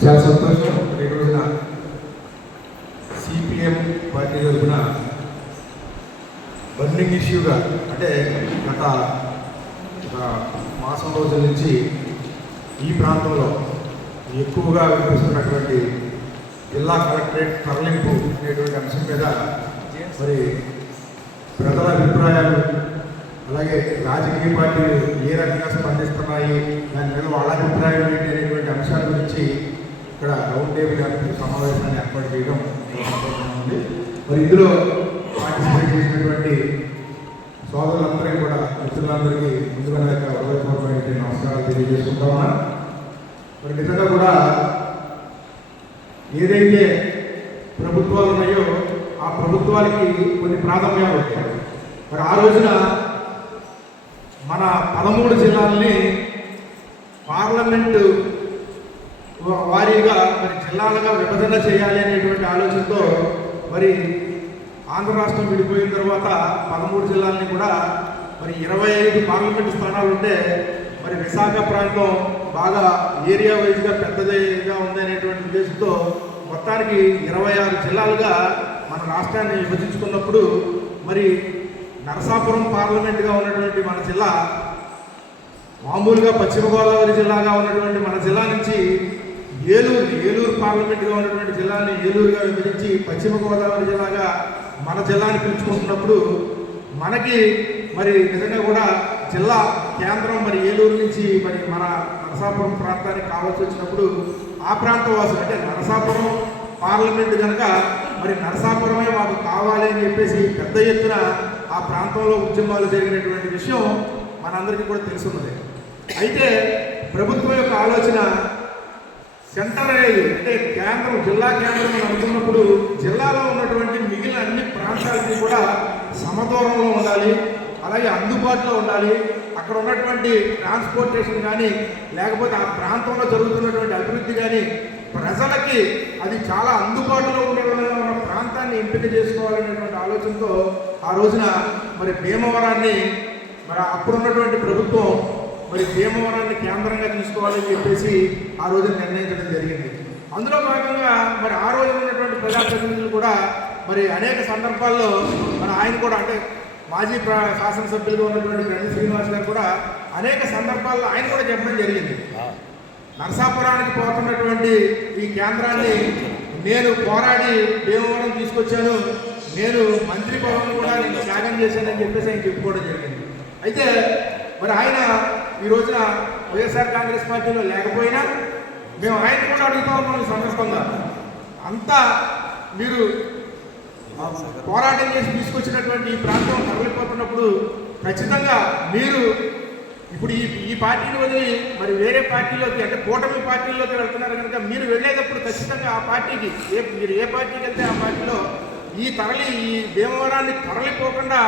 చాలా సంతోషం. ఈ రోజున సిపిఎం పార్టీ తరఫున బర్నింగ్ ఇష్యూగా అంటే గత ఒక మాసం రోజుల నుంచి ఈ ప్రాంతంలో ఎక్కువగా వినిపిస్తున్నటువంటి జిల్లా కలెక్టరేట్ తరలింపు అనేటువంటి అంశం మీద మరి ప్రజల అభిప్రాయాలు అలాగే రాజకీయ పార్టీలు ఏ రకంగా స్పందిస్తున్నాయి దాని మీద వాళ్ళ అభిప్రాయం ఏంటి అనేటువంటి అంశాల గురించి ఇక్కడ రౌండ్ టేబుల్ సమావేశాన్ని ఏర్పాటు చేయడం సంతోషంగా ఉంది. మరి ఇందులో పార్టిసిపేట్ చేసినటువంటి సోదరులందరికీ కూడా మిత్రులందరికీ ముందుగా యొక్క హృదయపూర్వకమైనటువంటి నమస్కారాలు తెలియజేసుకుంటా మరి నిజంగా కూడా ఏదైతే ప్రభుత్వాలు ఉన్నాయో ఆ ప్రభుత్వాలకి కొన్ని ప్రాధాన్యాలు ఉంటాయి మరి ఆ రోజున మన పదమూడు జిల్లాల్ని పార్లమెంటు వారీగా మరి జిల్లాలుగా విభజన చేయాలి అనేటువంటి ఆలోచనతో మరి ఆంధ్ర రాష్ట్రం విడిపోయిన తర్వాత పదమూడు జిల్లాలని కూడా మరి ఇరవై ఐదు పార్లమెంటు స్థానాలు ఉంటే మరి విశాఖ ప్రాంతం బాగా ఏరియా వైజ్గా పెద్దదిగా ఉంది అనేటువంటి ఉద్దేశంతో మొత్తానికి ఇరవై ఆరు జిల్లాలుగా మన రాష్ట్రాన్ని విభజించుకున్నప్పుడు మరి నరసాపురం పార్లమెంటుగా ఉన్నటువంటి మన జిల్లా మామూలుగా పశ్చిమ గోదావరి జిల్లాగా ఉన్నటువంటి మన జిల్లా నుంచి ఏలూరు ఏలూరు పార్లమెంట్గా ఉన్నటువంటి జిల్లాని ఏలూరుగా విభజించి పశ్చిమ గోదావరి జిల్లాగా మన జిల్లాని పిలుచుకుంటున్నప్పుడు మనకి మరి నిజంగా కూడా జిల్లా కేంద్రం మరి ఏలూరు నుంచి మరి మన నరసాపురం ప్రాంతానికి కావాల్సి వచ్చినప్పుడు ఆ ప్రాంత వాసులు అంటే నరసాపురం పార్లమెంట్ కనుక మరి నరసాపురమే మాకు కావాలి అని చెప్పేసి పెద్ద ఎత్తున ఆ ప్రాంతంలో ఉద్యమాలు జరిగినటువంటి విషయం మనందరికీ కూడా తెలుసున్నది. అయితే ప్రభుత్వం యొక్క ఆలోచన సెంటర్ అనేది అంటే కేంద్రం జిల్లా కేంద్రం అని అనుకున్నప్పుడు జిల్లాలో ఉన్నటువంటి మిగిలిన అన్ని ప్రాంతాలకి కూడా సమదూరంలో ఉండాలి అలాగే అందుబాటులో ఉండాలి. అక్కడ ఉన్నటువంటి ట్రాన్స్పోర్టేషన్ కానీ లేకపోతే ఆ ప్రాంతంలో జరుగుతున్నటువంటి అభివృద్ధి కానీ ప్రజలకి అది చాలా అందుబాటులో ఉండే మన ఉన్న ప్రాంతాన్ని ఎంపిక చేసుకోవాలనేటువంటి ఆలోచనతో ఆ రోజున మరి భీమవరాన్ని మరి అప్పుడున్నటువంటి ప్రభుత్వం మరి భీమవరాన్ని కేంద్రంగా తీసుకోవాలని చెప్పేసి ఆ రోజున నిర్ణయించడం జరిగింది. అందులో భాగంగా మరి ఆ రోజు ఉన్నటువంటి ప్రజాప్రతినిధులు కూడా మరి అనేక సందర్భాల్లో మరి ఆయన కూడా అంటే మాజీ ప్ర శాసనసభ్యులుగా ఉన్నటువంటి గణి శ్రీనివాస్ గారు కూడా అనేక సందర్భాల్లో ఆయన కూడా చెప్పడం జరిగింది. నరసాపురానికి పోతున్నటువంటి ఈ కేంద్రాన్ని నేను పోరాడి భీమవరం తీసుకొచ్చాను. నేను మంత్రి భవన్ కూడా నేను త్యాగం చేశానని చెప్పేసి ఆయన చెప్పుకోవడం జరిగింది. అయితే మరి ఆయన ఈ రోజున వైఎస్ఆర్ కాంగ్రెస్ పార్టీలో లేకపోయినా మేము ఆయన కూడా అడుగుతా ఉన్నాం సందర్భంగా అంతా మీరు పోరాటం చేసి తీసుకొచ్చినటువంటి ఈ ప్రాంతం తరలిపోతున్నప్పుడు ఖచ్చితంగా మీరు ఇప్పుడు ఈ ఈ పార్టీని వదిలి మరి వేరే పార్టీలోకి అంటే కూటమి పార్టీలోకి వెళ్తున్నారు కనుక మీరు వెళ్ళేటప్పుడు ఖచ్చితంగా ఆ పార్టీకి ఏ మీరు ఏ పార్టీకి వెళ్తే ఆ పార్టీలో ఈ తరలి ఈ భీమవరాన్ని తరలిపోకుండా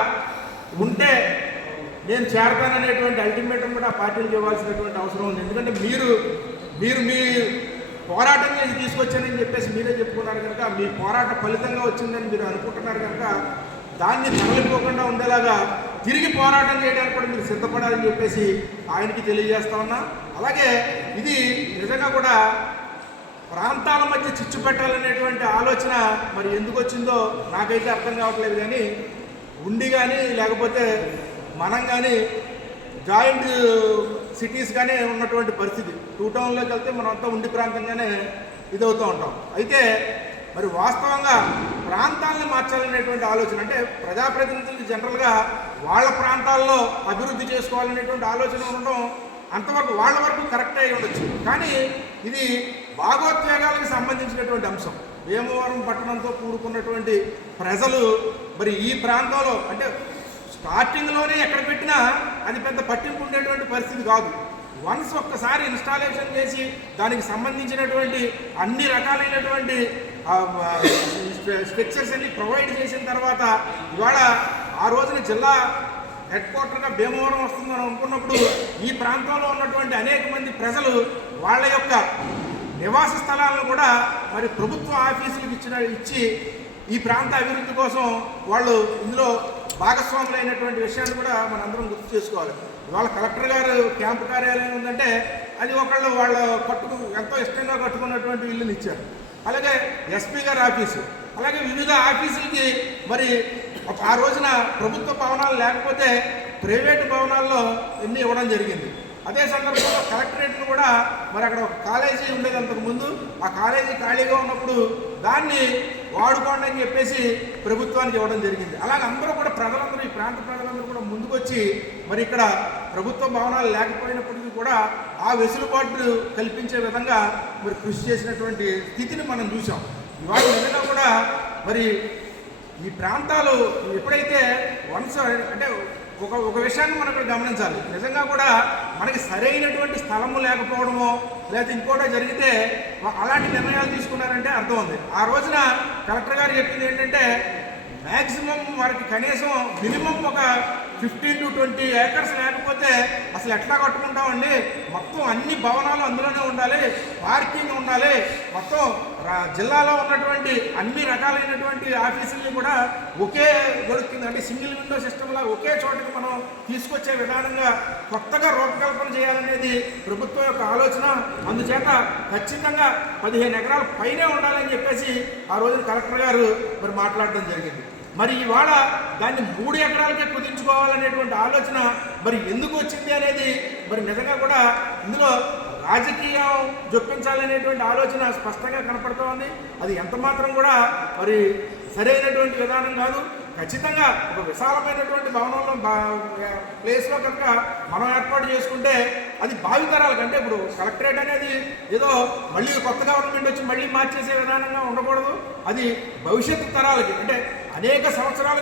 ఉంటే నేను చేరతాననేటువంటి అల్టిమేటం కూడా ఇవ్వాల్సినటువంటి అవసరం ఉంది. ఎందుకంటే మీరు మీరు మీ పోరాటం చేసి తీసుకొచ్చానని చెప్పేసి మీరే చెప్పుకున్నారు కనుక మీ పోరాట ఫలితంగా వచ్చిందని మీరు అనుకుంటున్నారు కనుక దాన్ని తరలిపోకుండా ఉండేలాగా తిరిగి పోరాటం చేయడానికి కూడా మీరు సిద్ధపడాలని చెప్పేసి ఆయనకి తెలియజేస్తా ఉన్నా. అలాగే ఇది నిజంగా కూడా ప్రాంతాల మధ్య చిచ్చు పెట్టాలనేటువంటి ఆలోచన మరి ఎందుకు వచ్చిందో నాకైతే అర్థం కావట్లేదు కానీ ఉండి కానీ లేకపోతే మనం కానీ జాయింట్ సిటీస్ కానీ ఉన్నటువంటి పరిస్థితి. టూ టౌన్లోకి వెళ్తే మనమంతా ఉండి ప్రాంతంగానే ఇదవుతూ ఉంటాం. అయితే మరి వాస్తవంగా ప్రాంతాలను మార్చాలనేటువంటి ఆలోచన అంటే ప్రజాప్రతినిధులు జనరల్గా వాళ్ళ ప్రాంతాల్లో అభివృద్ధి చేసుకోవాలనేటువంటి ఆలోచన ఉండడం అంతవరకు వాళ్ళ వరకు కరెక్ట్ అయి ఉండొచ్చు. కానీ ఇది భాగోద్వేగాలకు సంబంధించినటువంటి అంశం. భీమవరం పట్టణంతో కూడుకున్నటువంటి ప్రజలు మరి ఈ ప్రాంతంలో అంటే స్టార్టింగ్లోనే ఎక్కడ పెట్టినా అది పెద్ద పట్టింపు ఉండేటువంటి పరిస్థితి కాదు. వన్స్ ఒక్కసారి ఇన్స్టాలేషన్ చేసి దానికి సంబంధించినటువంటి అన్ని రకాలైనటువంటి స్ట్రక్చర్స్ అన్ని ప్రొవైడ్ చేసిన తర్వాత ఇవాళ ఆ రోజున జిల్లా హెడ్ క్వార్టర్గా భీమవరం వస్తుందని అనుకున్నప్పుడు ఈ ప్రాంతంలో ఉన్నటువంటి అనేక మంది ప్రజలు వాళ్ళ యొక్క నివాస స్థలాలను కూడా మరి ప్రభుత్వ ఆఫీసులకు ఇచ్చిన ఇచ్చి ఈ ప్రాంత అభివృద్ధి కోసం వాళ్ళు ఇందులో భాగస్వాములైనటువంటి విషయాన్ని కూడా మనందరం గుర్తు చేసుకోవాలి. ఇవాళ కలెక్టర్ గారు క్యాంపు కార్యాలయం ఉందంటే అది ఒకళ్ళు వాళ్ళ కట్టుకు ఎంతో ఇష్టంగా కట్టుకున్నటువంటి ఇల్లుని ఇచ్చారు. అలాగే ఎస్పీ గారి ఆఫీసు. అలాగే వివిధ ఆఫీసులకి మరి ఆ రోజున ప్రభుత్వ భవనాలు లేకపోతే ప్రైవేటు భవనాల్లో ఎన్ని ఇవ్వడం జరిగింది. అదే సందర్భంలో కలెక్టరేట్ను కూడా మరి అక్కడ ఒక కాలేజీ ఉండేది అంతకుముందు ఆ కాలేజీ ఖాళీగా ఉన్నప్పుడు దాన్ని వాడుకోండి అని చెప్పేసి ప్రభుత్వానికి ఇవ్వడం జరిగింది. అలాగే అందరూ కూడా ప్రజలందరూ ఈ ప్రాంత ప్రజలందరూ కూడా ముందుకొచ్చి మరి ఇక్కడ ప్రభుత్వ భవనాలు లేకపోయినప్పటికీ కూడా ఆ వెసులుబాటు కల్పించే విధంగా మరి కృషి చేసినటువంటి స్థితిని మనం చూసాం ఇవాళ నిజంగా కూడా మరి ఈ ప్రాంతాలు ఎప్పుడైతే వన్స్ అంటే ఒక ఒక విషయాన్ని మనం ఇక్కడ గమనించాలి. నిజంగా కూడా మనకి సరైనటువంటి స్థలము లేకపోవడమో లేదా ఇంకోటో జరిగితే అలాంటి నిర్ణయాలు తీసుకున్నారంటే అర్థం ఉంది. ఆ రోజున కలెక్టర్ గారు చెప్పింది ఏంటంటే మ్యాక్సిమం వారికి కనీసం మినిమం ఒక ఫిఫ్టీన్ టు ట్వంటీ ఏకర్స్ లేకపోతే అసలు ఎట్లా కట్టుకుంటామండి? మొత్తం అన్ని భవనాలు అందులోనే ఉండాలి పార్కింగ్ ఉండాలి. మొత్తం రా- జిల్లాలో ఉన్నటువంటి అన్ని రకాలైనటువంటి ఆఫీసుల్ని కూడా ఒకే దొరుకుతుంది అంటే సింగిల్ విండో సిస్టమ్లా ఒకే చోటకి మనం తీసుకొచ్చే విధానంగా కొత్తగా రూపకల్పన చేయాలనేది ప్రభుత్వం యొక్క ఆలోచన. అందుచేత ఖచ్చితంగా పదిహేను ఎకరాల పైనే ఉండాలని చెప్పేసి ఆ రోజున కలెక్టర్ గారు మరి మాట్లాడడం జరిగింది. మరి ఇవాళ దాన్ని మూడు ఎకరాలకే కుదించుకోవాలనేటువంటి ఆలోచన మరి ఎందుకు వచ్చింది అనేది మరి నిజంగా కూడా ఇందులో రాజకీయం జొప్పించాలనేటువంటి ఆలోచన స్పష్టంగా కనపడుతూ ఉంది. అది ఎంత మాత్రం కూడా మరి సరైనటువంటి విధానం కాదు. ఖచ్చితంగా ఒక విశాలమైనటువంటి భవనంలో బా- ప్లేస్లో కనుక మనం ఏర్పాటు చేసుకుంటే అది భావితరాలకు అంటే ఇప్పుడు కలెక్టరేట్ అనేది ఏదో మళ్ళీ కొత్త గవర్నమెంట్ వచ్చి మళ్ళీ మార్చేసే విధానంగా ఉండకూడదు. అది భవిష్యత్తు తరాలకి అంటే అనేక సంవత్సరాలు